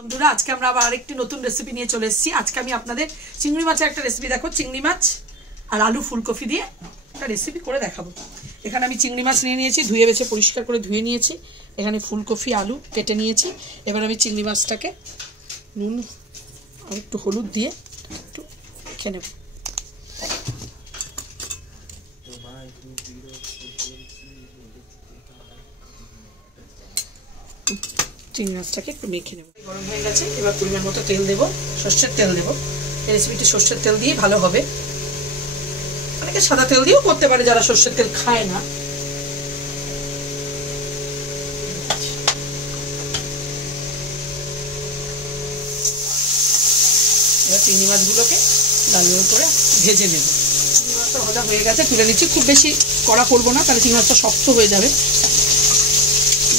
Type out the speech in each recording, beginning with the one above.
বন্ধুরা আজকে আমরা আবার আরেকটি নতুন রেসিপি নিয়ে চলে এসেছি। আজকে আমি আপনাদের চিংড়ি মাছের একটা রেসিপি দেখো, চিংড়ি মাছ আর আলু ফুলকপি দিয়ে একটা রেসিপি করে দেখাবো। এখানে আমি চিংড়ি মাছ নিয়ে নিয়েছি, ধুয়ে বেছে পরিষ্কার করে ধুয়ে নিয়েছি। এখানে ফুলকপি আলু কেটে নিয়েছি। এবার আমি চিংড়ি মাছটাকে নুন আর একটু হলুদ দিয়ে একটু মেখে নেব। চিংড়ি মাছটাকে একটু মেখে নেব। গরম হয়ে গেছে, এবার পরিমাণ মতো তেল দেবো, সর্ষের তেল দেবো। এই রেসিপিটি সর্ষের তেল দিয়ে ভালো হবে। অনেকে সাদা তেল দিয়েও করতে পারে যারা সর্ষের তেল খায় না। এবার চিংড়ি মাছগুলোকে লাল লাল করে ভেজে নেব। চিংড়ি মাছটা ভাজা হয়ে গেছে, তুলে নিচ্ছি। খুব বেশি কড়া করবো না, তাহলে চিংড়ি মাছটা শক্ত হয়ে যাবে।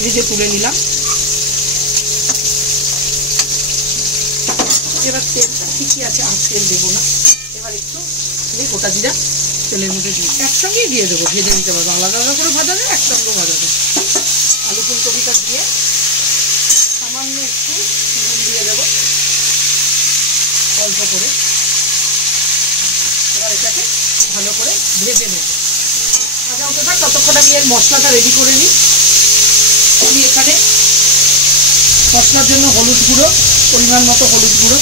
ভেজে তুলে নিলাম। এবার তেলটা ঠিকই আছে, আর তেল দেবো না। এবার একটু গোটা জিরা তেলের মধ্যে দিয়ে একসঙ্গেই দিয়ে দেবো, ভেজে নিতে পারবো। আলাদা আলাদা করে ভাজা যাবে, একসঙ্গে ভাজা যাবে। আলু ফুলকপিটা দিয়ে সামান্য একটু নুন দিয়ে দেবো, অল্প করে। এবার এটাকে ভালো করে ভেজে নেব। ভাজা হতে থাক, ততক্ষণ আমি এর মশলাটা রেডি করে নিই। আমি এখানে মশলার জন্য হলুদ গুঁড়ো, পরিমাণ মতো হলুদ গুঁড়ো,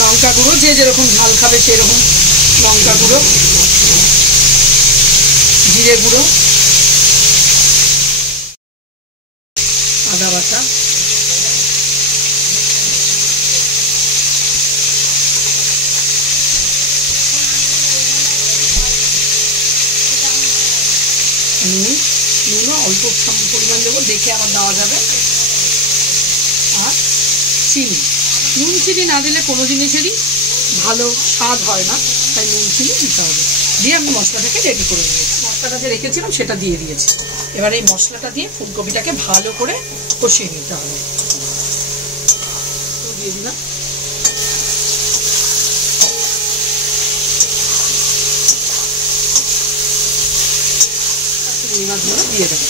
লঙ্কা গুঁড়ো, যে যেরকম ঝাল খাবে সেরকম লঙ্কা গুঁড়ো, জিরে গুঁড়ো, আদা বাটা, নুনও অল্প পরিমাণ দেবো, দেখে আবার দেওয়া যাবে। আর চিনি, নুন চিনি না দিলে কোনো জিনিসেরই ভালো স্বাদ হয় না, তাই নুন চিনি দিতে হবে। দিয়ে আমি মশলাটাকে রেডি করে নিয়েছি। মশলাটা যে রেখেছিলাম সেটা দিয়ে দিয়েছি। এবার এই মশলাটা দিয়ে ফুলকপিটাকে ভালো করে কষিয়ে নিতে হবে। দিয়ে দিলাম। চিংড়ি মাছগুলো দিয়ে দেবো।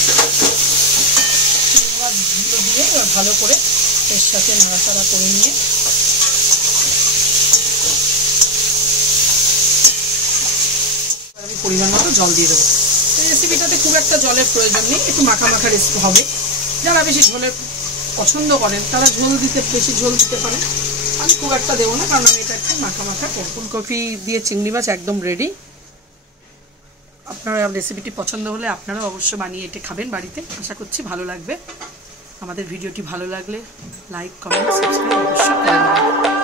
চিংড়ি মাছগুলো দিয়ে এবার ভালো করে এর সাথে নাড়াচাড়া করে নিয়ে আমি পরিমাণ মতো জল দিয়ে দেবো। এই রেসিপিটাতে খুব একটা জলের প্রয়োজন নেই, একটু মাখা মাখা রেসিপি হবে। যারা বেশি ঝোলের পছন্দ করেন তারা বেশি ঝোল দিতে পারেন। আমি খুব একটা দেবো না, কারণ আমি এটা একটু মাখা মাখা করব। ফুলকপি দিয়ে চিংড়ি মাছ একদম রেডি। আপনারা রেসিপিটি পছন্দ হলে আপনারাও অবশ্যই বানিয়ে এটা খাবেন বাড়িতে। আশা করছি ভালো লাগবে। আমাদের ভিডিওটি ভালো লাগলে লাইক, কমেন্ট, সাবস্ক্রাইব অবশ্যই করবেন।